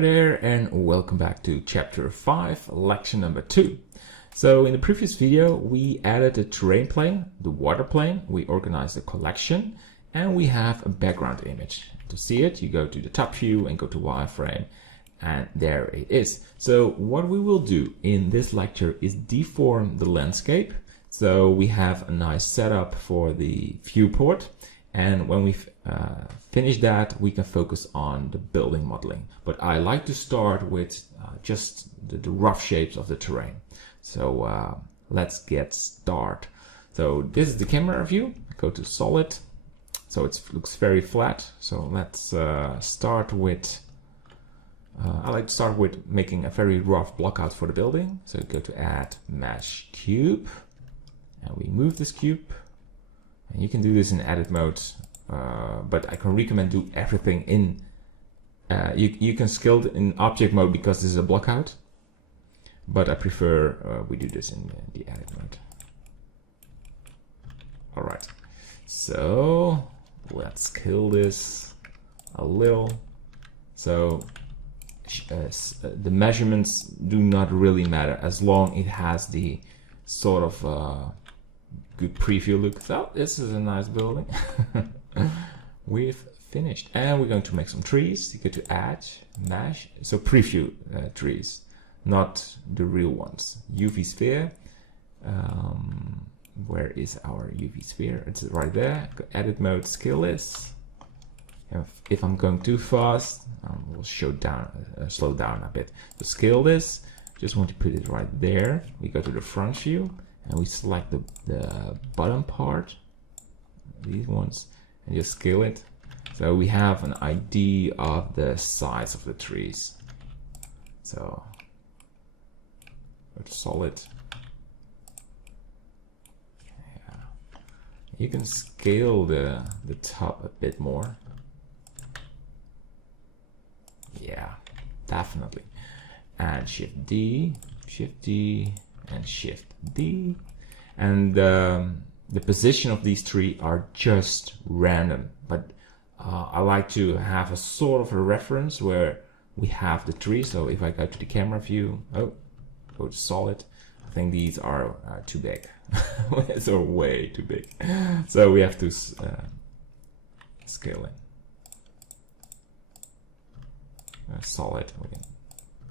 Hi there and welcome back to chapter 5, lecture number 2. So in the previous video we added the terrain plane, the water plane, we organized the collection, and we have a background image. To see it, you go to the top view and go to wireframe, and there it is. So what we will do in this lecture is deform the landscape. So we have a nice setup for the viewport, and when we've finished that, we can focus on the building modeling. But I like to start with just the rough shapes of the terrain. So let's get started. So this is the camera view. Go to solid. So it looks very flat. So let's start with, I like to start with making a very rough blockout for the building. So go to add mesh cube, and we move this cube. And you can do this in edit mode, but I can recommend do everything in, you can scale it in object mode because this is a blockout, but I prefer we do this in the edit mode. All right, so let's scale this a little. So the measurements do not really matter as long it has the sort of good preview look. So this is a nice building. We've finished, and we're going to make some trees. You go to add mesh, so preview trees, not the real ones. UV sphere. Where is our UV sphere? It's right there. Go edit mode, scale this. If I'm going too fast, we'll slow down a bit. So scale this. Just want to put it right there. We go to the front view, and we select the bottom part, these ones, and just scale it. So we have an idea of the size of the trees. So it's solid. Yeah. You can scale the top a bit more. Yeah, definitely. And Shift D, and Shift D, and the position of these three are just random, but I like to have a sort of a reference where we have the tree. So if I go to the camera view, go to solid, I think these are too big. These are way too big, so we have to scale in solid. We can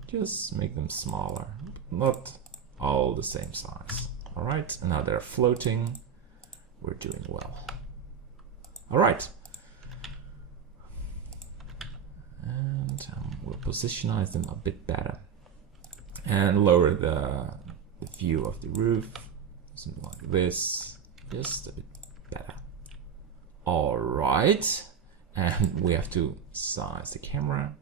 just make them smaller, not all the same size. All right, and now they're floating. We're doing well. All right, and we'll positionize them a bit better and lower the view of the roof, something like this, just a bit better. All right, and we have to size the camera.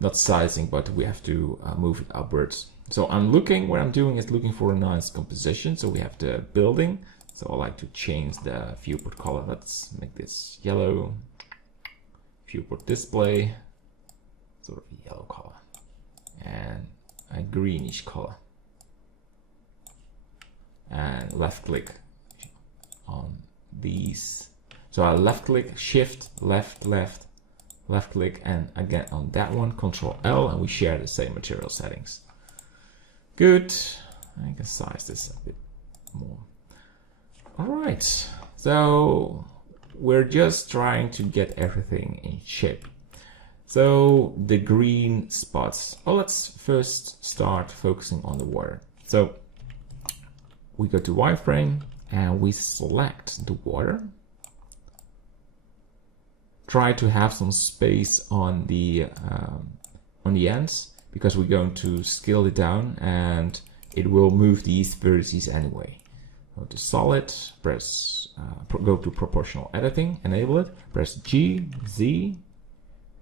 Not sizing, but we have to move it upwards. So I'm looking, what I'm doing is looking for a nice composition. So we have the building. So I like to change the viewport color. Let's make this yellow. Viewport display, sort of a yellow color, and a greenish color. And left click on these. So I left click, shift, left click, and again on that one, Control L, and we share the same material settings. Good. I can size this a bit more. All right, so we're just trying to get everything in shape. So the green spots. Oh, let's first start focusing on the water. So we go to wireframe and we select the water. Try to have some space on the ends, because we're going to scale it down and it will move these vertices anyway. Go to solid, press go to proportional editing, enable it, press G, Z,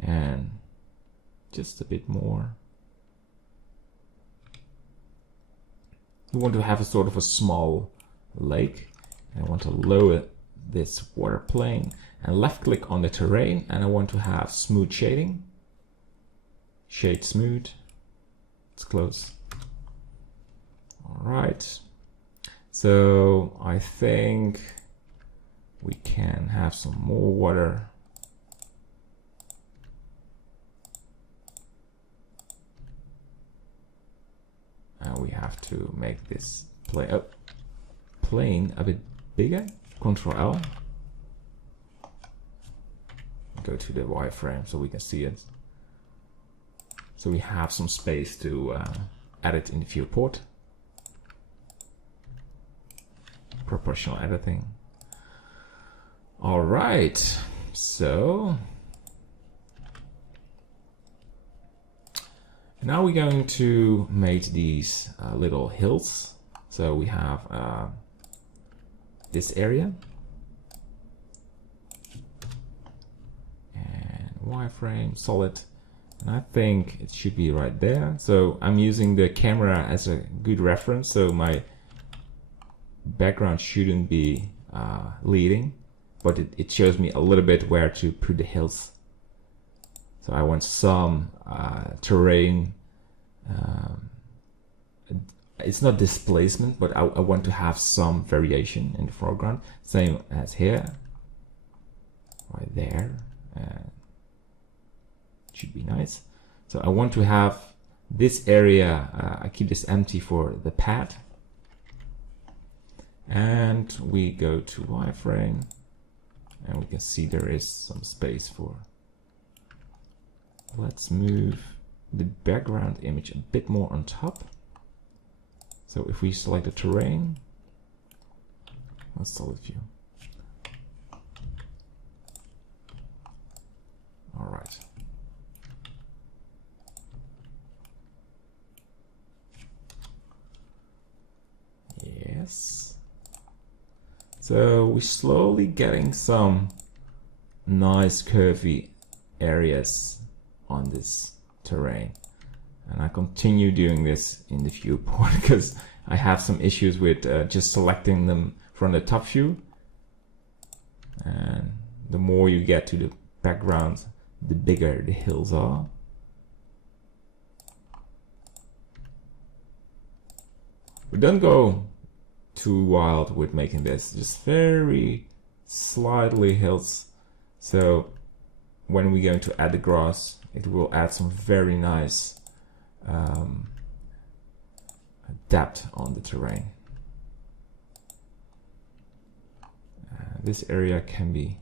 and just a bit more. We want to have a sort of a small lake, and I want to lower this water plane, and left click on the terrain, and I want to have smooth shading. Shade smooth. It's close. All right. So I think we can have some more water. and we have to make this plane a bit bigger. Control L. Go to the wireframe so we can see it. So we have some space to add it in the viewport. Proportional editing. All right, so now we're going to make these little hills. So we have this area and wireframe solid, and I think it should be right there. So I'm using the camera as a good reference, so my background shouldn't be leading, but it shows me a little bit where to put the hills. So I want some terrain. It's not displacement, but I want to have some variation in the foreground. Same as here, right there. Should be nice. So I want to have this area, I keep this empty for the pad. And we go to wireframe, and we can see there is some space for. Let's move the background image a bit more on top. So if we select the terrain, let's solid view. All right. Yes. So we're slowly getting some nice curvy areas on this terrain. And I continue doing this in the viewport because I have some issues with just selecting them from the top view. And the more you get to the background, the bigger the hills are. We don't go too wild with making this, just very slightly hills. So when we're going to add the grass, it will add some very nice depth on the terrain. This area can be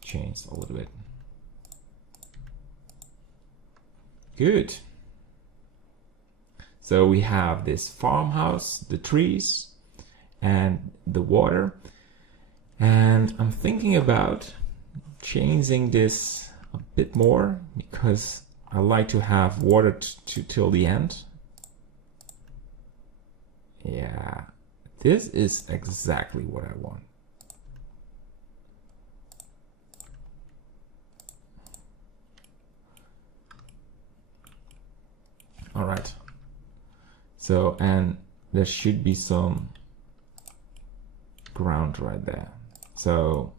changed a little bit. Good. So we have this farmhouse, the trees, and the water. And I'm thinking about changing this a bit more because I like to have water till the end. Yeah, this is exactly what I want. All right. So, and there should be some ground right there. So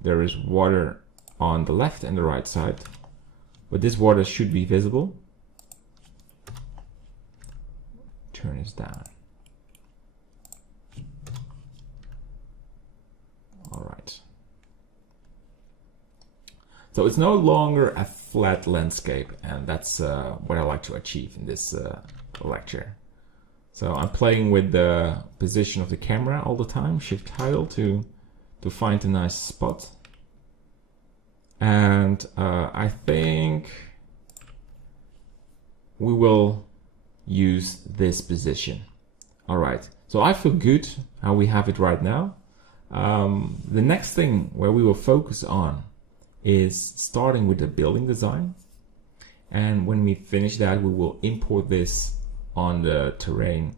there is water on the left and the right side, but this water should be visible. Turn this down. All right. So it's no longer a flat landscape, and that's what I like to achieve in this lecture. So I'm playing with the position of the camera all the time, shift title to find a nice spot. And I think we will use this position. All right, so I feel good how we have it right now. The next thing where we will focus on is starting with the building design. And when we finish that, we will import this on the terrain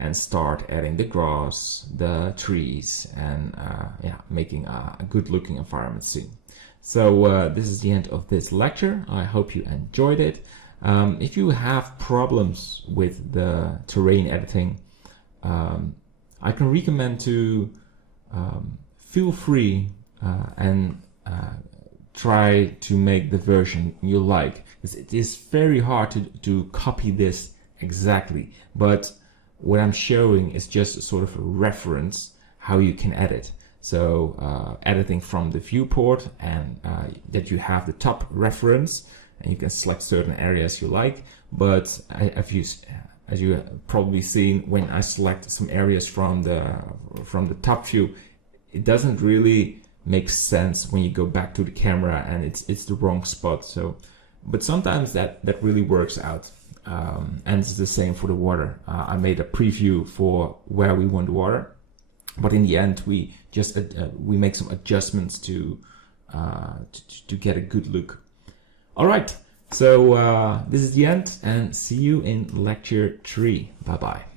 and start adding the grass, the trees, and yeah, making a good looking environment scene. So this is the end of this lecture. I hope you enjoyed it. If you have problems with the terrain editing, I can recommend to feel free and try to make the version you like. It is very hard to copy this exactly, but what I'm showing is just a sort of a reference how you can edit. So editing from the viewport, and that you have the top reference, and you can select certain areas you like. But as you have probably seen, when I select some areas from the top view, it doesn't really make sense when you go back to the camera and it's the wrong spot. So, but sometimes that really works out. And it's the same for the water. I made a preview for where we want water, but in the end we just we make some adjustments to get a good look. All right, so this is the end, and see you in lecture 3. Bye bye.